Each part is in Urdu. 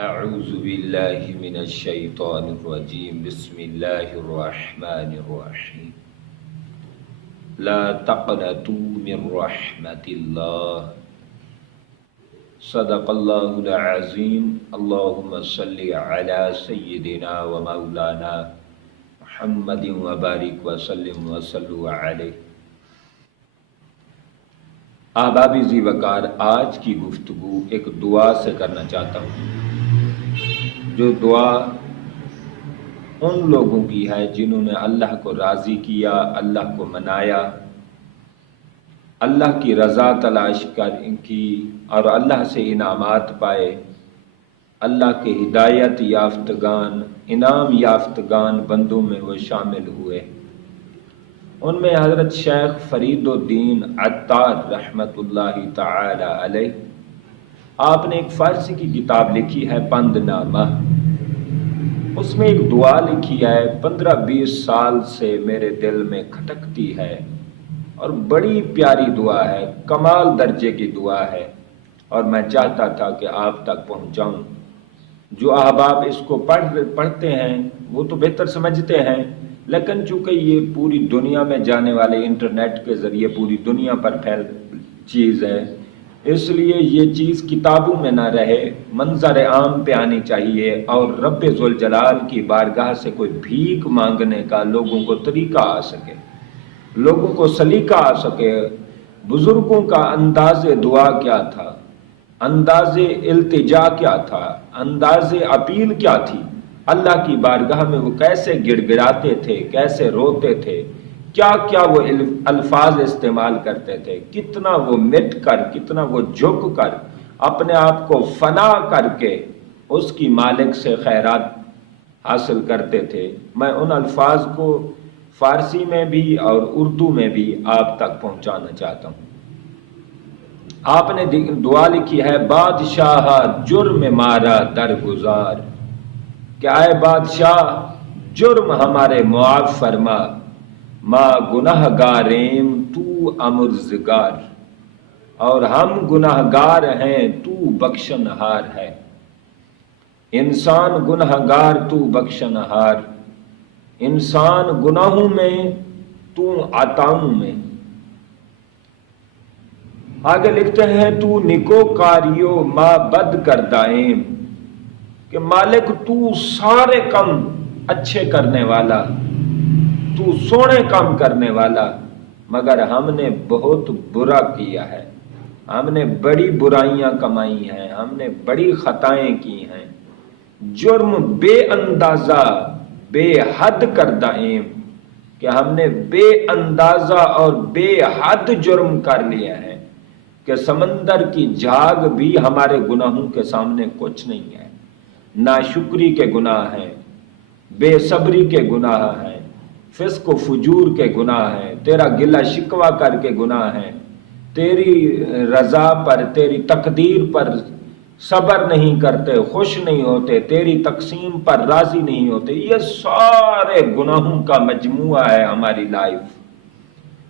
اعوذ باللہ من الشیطان الرجیم بسم اللہ الرحمن الرحیم لا تقنطوا من رحمت اللہ صدق اللہ العظیم اللہم صلی علی سیدنا و مولانا محمد وبارک وسلم وصلو علیہ۔ احباب ذی وقار، آج کی گفتگو ایک دعا سے کرنا چاہتا ہوں، جو دعا ان لوگوں کی ہے جنہوں نے اللہ کو راضی کیا، اللہ کو منایا، اللہ کی رضا تلاش کی اور اللہ سے انعامات پائے، اللہ کے ہدایت یافتگان، انعام یافتگان بندوں میں وہ شامل ہوئے۔ ان میں حضرت شیخ فرید الدین عطار رحمۃ اللہ تعالی علیہ، آپ نے ایک فارسی کی کتاب لکھی ہے پند نامہ، اس میں ایک دعا لکھی ہے 15-20 سال سے میرے دل میں کھٹکتی ہے اور بڑی پیاری دعا ہے، کمال درجے کی دعا ہے، اور میں چاہتا تھا کہ آپ تک پہنچاؤں۔ جو احباب اس کو پڑھتے ہیں وہ تو بہتر سمجھتے ہیں، لیکن چونکہ یہ پوری دنیا میں جانے والے انٹرنیٹ کے ذریعے پوری دنیا پر پھیل چیز ہے، اس لیے یہ چیز کتابوں میں نہ رہے، منظر عام پہ آنی چاہیے، اور رب ذوالجلال کی بارگاہ سے کوئی بھیک مانگنے کا لوگوں کو طریقہ آ سکے، لوگوں کو سلیقہ آ سکے۔ بزرگوں کا انداز دعا کیا تھا، انداز التجا کیا تھا، انداز اپیل کیا تھی، اللہ کی بارگاہ میں وہ کیسے گڑ گڑاتے تھے، کیسے روتے تھے، کیا کیا وہ الفاظ استعمال کرتے تھے، کتنا وہ مٹ کر، کتنا وہ جھک کر، اپنے آپ کو فنا کر کے اس کی مالک سے خیرات حاصل کرتے تھے۔ میں ان الفاظ کو فارسی میں بھی اور اردو میں بھی آپ تک پہنچانا چاہتا ہوں۔ آپ نے دعا لکھی ہے، بادشاہ جرم مارا درگزار، کہ اے بادشاہ جرم ہمارے معاف فرما، ما گناہ گاریم تو امرزگار، اور ہم گناہ گار ہیں تو بخشن ہار ہے۔ انسان گناہ گار تو بخشن ہار، انسان گناہوں میں تو عطاؤں میں۔ آگے لکھتے ہیں، تو نکو کاریو ما بد کردائیم، کہ مالک تو سارے کم اچھے کرنے والا، تو سونے کام کرنے والا، مگر ہم نے بہت برا کیا ہے، ہم نے بڑی برائیاں کمائی ہیں، ہم نے بڑی خطائیں کی ہیں۔ جرم بے اندازہ بے حد کردائیم، کہ ہم نے بے اندازہ اور بے حد جرم کر لیا ہے، کہ سمندر کی جھاگ بھی ہمارے گناہوں کے سامنے کچھ نہیں ہے۔ ناشکری کے گناہ ہیں، بے صبری کے گناہ ہیں، فسق و فجور کے گناہ ہیں، تیرا گلہ شکوہ کر کے گناہ ہیں، تیری رضا پر، تیری تقدیر پر صبر نہیں کرتے، خوش نہیں ہوتے، تیری تقسیم پر راضی نہیں ہوتے۔ یہ سارے گناہوں کا مجموعہ ہے ہماری لائف،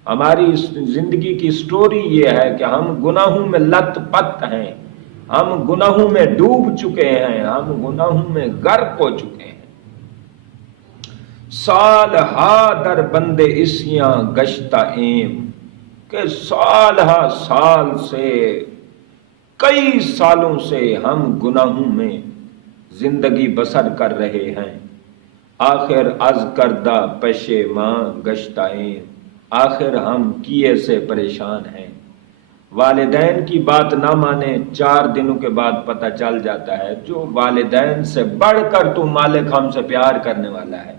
ہماری زندگی کی سٹوری یہ ہے کہ ہم گناہوں میں لت پت ہیں، ہم گناہوں میں ڈوب چکے ہیں، ہم گناہوں میں غرق ہو چکے ہیں۔ سال ہا در بندے اسیاں گشتہ ایم، کہ سال ہا سال سے، کئی سالوں سے ہم گناہوں میں زندگی بسر کر رہے ہیں۔ آخر از کردہ پشیماں گشتہ ایم، آخر ہم کیے سے پریشان ہیں۔ والدین کی بات نہ مانے، 4 دنوں کے بعد پتہ چل جاتا ہے جو والدین سے بڑھ کر تو مالک ہم سے پیار کرنے والا ہے،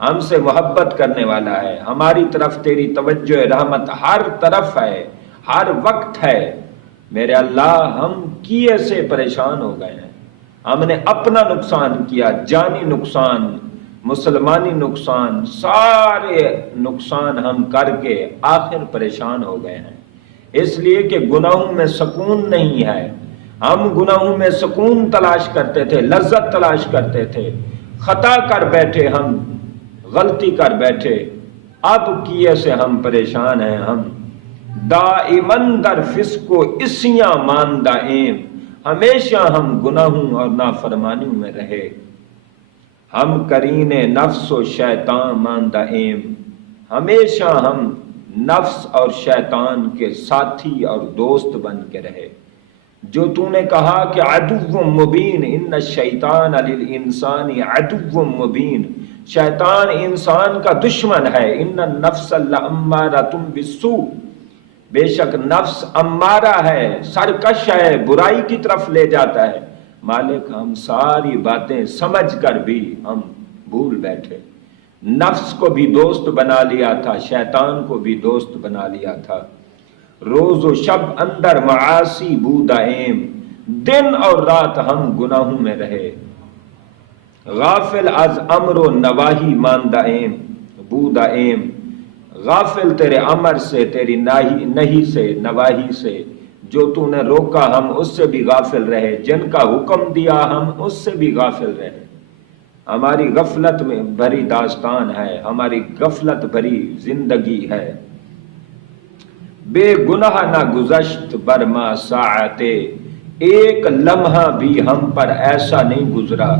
ہم سے محبت کرنے والا ہے، ہماری طرف تیری توجہ رحمت ہر طرف ہے، ہر وقت ہے۔ میرے اللہ، ہم کیے سے پریشان ہو گئے ہیں، ہم نے اپنا نقصان کیا، جانی نقصان، مسلمانی نقصان، سارے نقصان ہم کر کے آخر پریشان ہو گئے ہیں، اس لیے کہ گناہوں میں سکون نہیں ہے۔ ہم گناہوں میں سکون تلاش کرتے تھے، لذت تلاش کرتے تھے، خطا کر بیٹھے، ہم غلطی کر بیٹھے، اب کیے سے ہم پریشان ہیں۔ ہم دائماً در فسق و اسیاں ماندہ ایم، ہمیشہ ہم گناہوں اور نافرمانیوں میں رہے، ہم کرین نفس و شیطان ماندہ ایم، ہمیشہ ہم نفس اور شیطان کے ساتھی اور دوست بن کے رہے۔ جو تو نے کہا کہ عدو مبین، ان الشیطان للانسان عدو مبین، شیطان انسان کا دشمن ہے، ان النفس لامارۃ بالسوء، بے شک نفس امارہ ہے، سرکش ہے، برائی کی طرف لے جاتا ہے۔ مالک ہم ساری باتیں سمجھ کر بھی ہم بھول بیٹھے، نفس کو بھی دوست بنا لیا تھا، شیطان کو بھی دوست بنا لیا تھا۔ روز و شب اندر معاصی بودا ایم، دن اور رات ہم گناہوں میں رہے، غافل از امر و نواہی ماندہ ایم بودا ایم، غافل تیرے امر سے، تیری نہیں سے، نواہی سے، جو تو نے روکا ہم اس سے بھی غافل رہے، جن کا حکم دیا ہم اس سے بھی غافل رہے۔ ہماری غفلت میں بھری داستان ہے، ہماری غفلت بھری زندگی ہے۔ بے گناہ نہ گزشت بر ما ساعتے، ایک لمحہ بھی ہم پر ایسا نہیں گزرا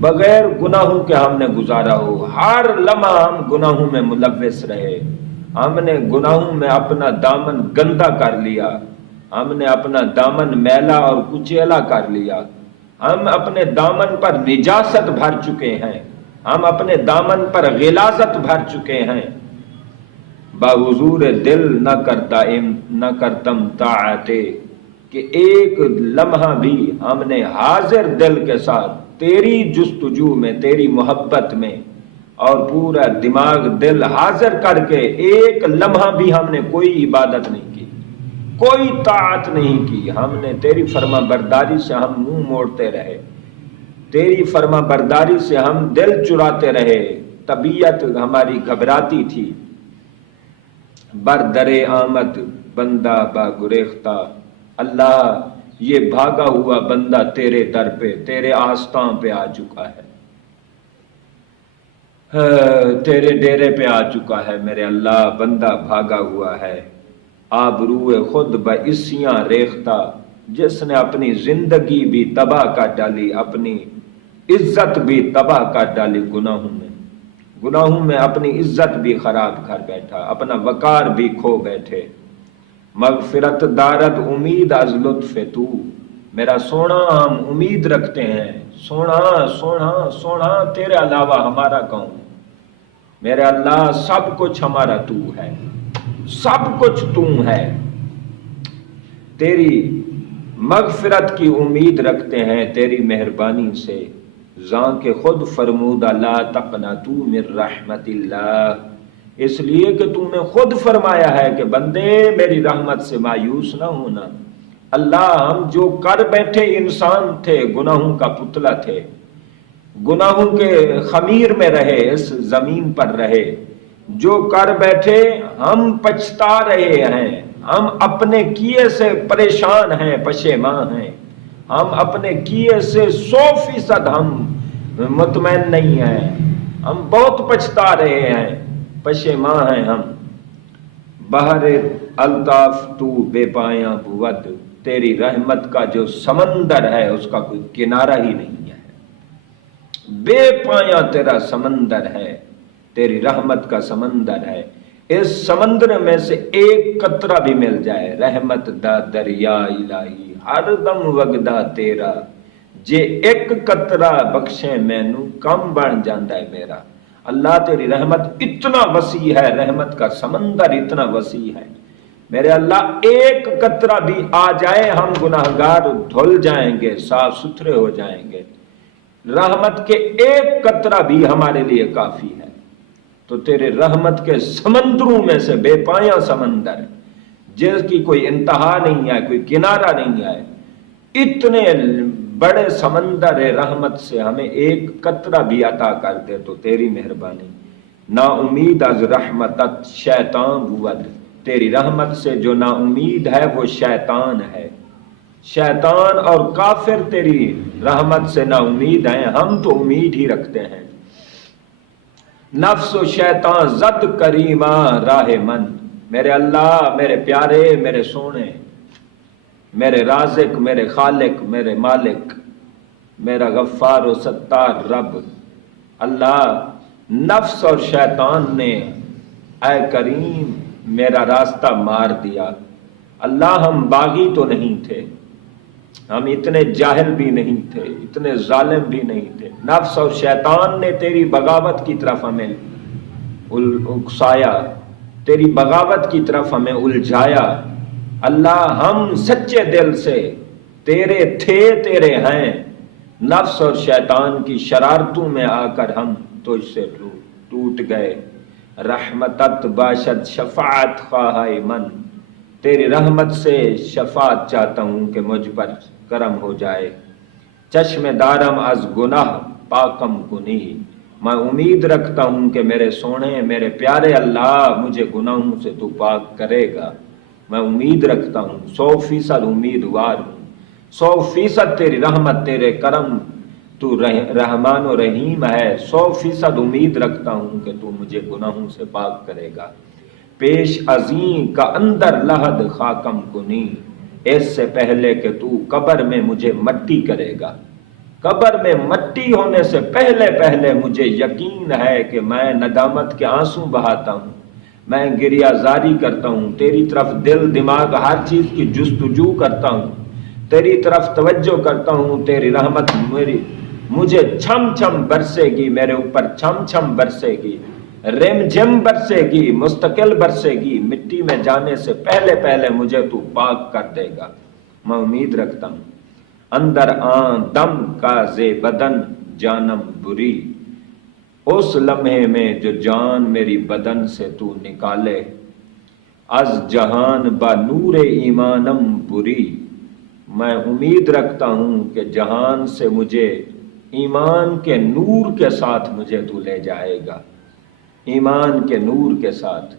بغیر گناہوں کے ہم نے گزارا ہو۔ ہر لمحہ ہم گناہوں میں ملوث رہے، ہم نے گناہوں میں اپنا دامن گندا کر لیا، ہم نے اپنا دامن میلا اور کچیلا کر لیا، ہم اپنے دامن پر نجاست بھر چکے ہیں، ہم اپنے دامن پر غلاظت بھر چکے ہیں۔ بحضور دل نہ کرتم طاعتے، کہ ایک لمحہ بھی ہم نے حاضر دل کے ساتھ تیری جستجو میں، تیری محبت میں، اور پورا دماغ دل حاضر کر کے ایک لمحہ بھی ہم نے کوئی عبادت نہیں کی، کوئی طاعت نہیں کی۔ ہم نے تیری فرما برداری سے ہم منہ موڑتے رہے، تیری فرما برداری سے ہم دل چراتے رہے، طبیعت ہماری گھبراتی تھی۔ بردر آمد بندہ با گریختہ، اللہ یہ بھاگا ہوا بندہ تیرے در پہ، تیرے آستان پہ آ چکا ہے، تیرے ڈیرے پہ آ چکا ہے میرے اللہ، بندہ بھاگا ہوا ہے۔ آبروئے خود باسیاں ریختہ، جس نے اپنی زندگی بھی تباہ کر ڈالی، اپنی عزت بھی تباہ کر ڈالی گناہوں میں اپنی عزت بھی خراب کر بیٹھا، اپنا وقار بھی کھو بیٹھے۔ مغفرت دارد امید از لطف تو، میرا سونا ہم امید رکھتے ہیں، سونا سونا سونا تیرے علاوہ ہمارا کون؟ میرے اللہ سب کچھ ہمارا تو ہے، سب کچھ تو ہے، تیری مغفرت کی امید رکھتے ہیں، تیری مہربانی سے۔ زاں کے خود فرمودہ لا تقنطوا من رحمت اللہ، اس لیے کہ تم نے خود فرمایا ہے کہ بندے میری رحمت سے مایوس نہ ہونا۔ اللہ ہم جو کر بیٹھے انسان تھے، گناہوں کا پتلا تھے، گناہوں کے خمیر میں رہے، اس زمین پر رہے، جو کر بیٹھے ہم پچھتا رہے ہیں، ہم اپنے کیے سے پریشان ہیں، پشیمان ہیں، ہم اپنے کیے سے 100% ہم مطمئن نہیں ہیں، ہم بہت پچھتا رہے ہیں، پشیمان ہیں ہم۔ بحر الطاف تو بے پایاں بود، تیری رحمت کا جو سمندر ہے اس کا کوئی کنارہ ہی نہیں ہے، بے پایاں تیرا سمندر ہے، تیری رحمت کا سمندر ہے۔ اس سمندر میں سے ایک قطرہ بھی مل جائے، رحمت دا دریا الہی ہر دم وگدا تیرا، جے ایک قطرہ بخشے مینوں کم بن جاندا ہے میرا۔ اللہ تیری رحمت اتنا وسیع ہے، رحمت کا سمندر اتنا وسیع ہے میرے اللہ، ایک قطرہ بھی آ جائے ہم گناہگار دھل جائیں گے، صاف ستھرے ہو جائیں گے۔ رحمت کے ایک قطرہ بھی ہمارے لیے کافی ہے۔ تو تیرے رحمت کے سمندروں میں سے بے پایاں سمندر، جس کی کوئی انتہا نہیں ہے، کوئی کنارہ نہیں ہے، اتنے بڑے سمندر رحمت سے ہمیں ایک قطرہ بھی عطا کر دے تو تیری مہربانی۔ نا امید از رحمتت شیطان بود، تیری رحمت سے جو نا امید ہے وہ شیطان ہے، شیطان اور کافر تیری رحمت سے نا امید ہیں، ہم تو امید ہی رکھتے ہیں۔ نفس و شیطان زد کریمہ راہ من، میرے اللہ، میرے پیارے، میرے سونے، میرے رازق، میرے خالق، میرے مالک، میرا غفار و ستار رب۔ اللہ، نفس اور شیطان نے اے کریم میرا راستہ مار دیا۔ اللہ، ہم باغی تو نہیں تھے، ہم اتنے جاہل بھی نہیں تھے، اتنے ظالم بھی نہیں تھے۔ نفس اور شیطان نے تیری بغاوت کی طرف ہمیں اکسایا، تیری بغاوت کی طرف ہمیں الجھایا۔ اللہ، ہم سچے دل سے تیرے تھے، تیرے ہیں، نفس اور شیطان کی شرارتوں میں آ کر ہم تجھ سے ٹوٹ گئے۔ رحمتت باشد شفاعت خواہ من، تیری رحمت سے شفاعت چاہتا ہوں کہ مجھ پر کرم ہو جائے۔ چشم دارم از گناہ پاکم کنی، میں امید رکھتا ہوں کہ میرے سونے، میرے پیارے اللہ مجھے گناہوں سے تو پاک کرے گا۔ میں امید رکھتا ہوں، 100% امیدوار ہوں، 100% تیری رحمت، تیرے کرم، تو رحمان و رحیم ہے۔ 100% امید رکھتا ہوں کہ تو مجھے گناہوں سے پاک کرے گا۔ پیش ازیں کا اندر لحد خاکم کنی، اس سے پہلے کہ تو قبر میں مجھے مٹی کرے گا۔ قبر میں مٹی ہونے سے پہلے مجھے یقین ہے کہ میں ندامت کے آنسو بہاتا ہوں، میں گریہ زاری کرتا ہوں، تیری طرف دل دماغ ہر چیز کی جستجو کرتا ہوں، تیری طرف توجہ کرتا ہوں۔ تیری رحمت مجھے چھم چھم برسے گی، میرے اوپر چھم چھم برسے گی، رم جم برسے گی، مستقل برسے گی۔ مٹی میں جانے سے پہلے مجھے تو پاک کر دے گا، میں امید رکھتا ہوں۔ اندر آن دم کا زے بدن جانم بری، اس لمحے میں جو جان میری بدن سے تو نکالے۔ از جہان با نور ایمانم بری، میں امید رکھتا ہوں کہ جہان سے مجھے ایمان کے نور کے ساتھ مجھے تو لے جائے گا، ایمان کے نور کے ساتھ۔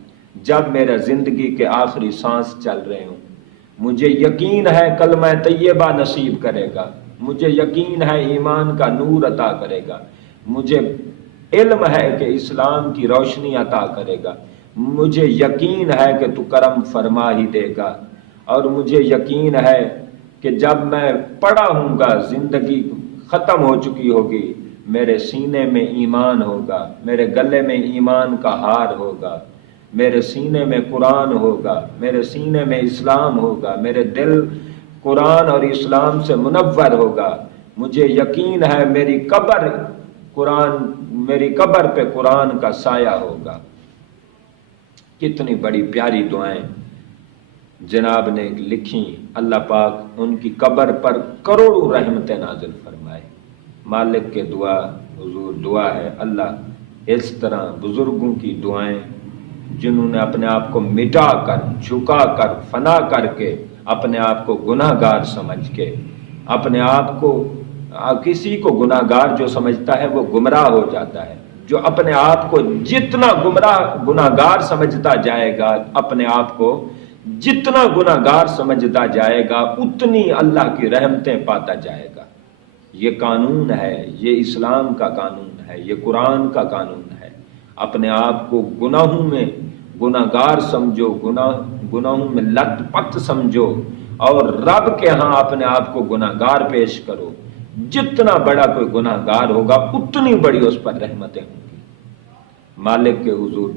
جب میرا زندگی کے آخری سانس چل رہے ہوں، مجھے یقین ہے کلمہ طیبہ نصیب کرے گا، مجھے یقین ہے ایمان کا نور عطا کرے گا، مجھے علم ہے کہ اسلام کی روشنی عطا کرے گا، مجھے یقین ہے کہ تو کرم فرما ہی دے گا، اور مجھے یقین ہے کہ جب میں پڑا ہوں گا، زندگی ختم ہو چکی ہوگی، میرے سینے میں ایمان ہوگا، میرے گلے میں ایمان کا ہار ہوگا، میرے سینے میں قرآن ہوگا، میرے سینے میں اسلام ہوگا، میرے دل قرآن اور اسلام سے منور ہوگا۔ مجھے یقین ہے میری قبر پہ قرآن کا سایہ ہوگا۔ کتنی بڑی پیاری دعائیں جناب نے لکھی، اللہ پاک ان کی قبر پر کروڑوں رحمتیں نازل فرمائے۔ مالک کے دعا حضور دعا ہے، اللہ اس طرح بزرگوں کی دعائیں جنہوں نے اپنے آپ کو مٹا کر، جھکا کر، فنا کر کے، اپنے آپ کو گناہ گار سمجھ کے، اپنے آپ کو، کسی کو گناہ گار جو سمجھتا ہے وہ گمراہ ہو جاتا ہے، جو اپنے آپ کو جتنا گناہ گار سمجھتا جائے گا، اپنے آپ کو جتنا گناہ گار سمجھتا جائے گا، اتنی اللہ کی رحمتیں پاتا جائے گا۔ یہ قانون ہے، یہ اسلام کا قانون ہے، یہ قرآن کا قانون ہے۔ اپنے آپ کو گناہوں میں گناہ گار سمجھو، گناہوں میں لت پت سمجھو، اور رب کے ہاں اپنے آپ کو گناہ گار پیش کرو۔ جتنا بڑا کوئی گناہ گار ہوگا اتنی بڑی اس پر رحمتیں ہوں گی۔ مالک کے حضور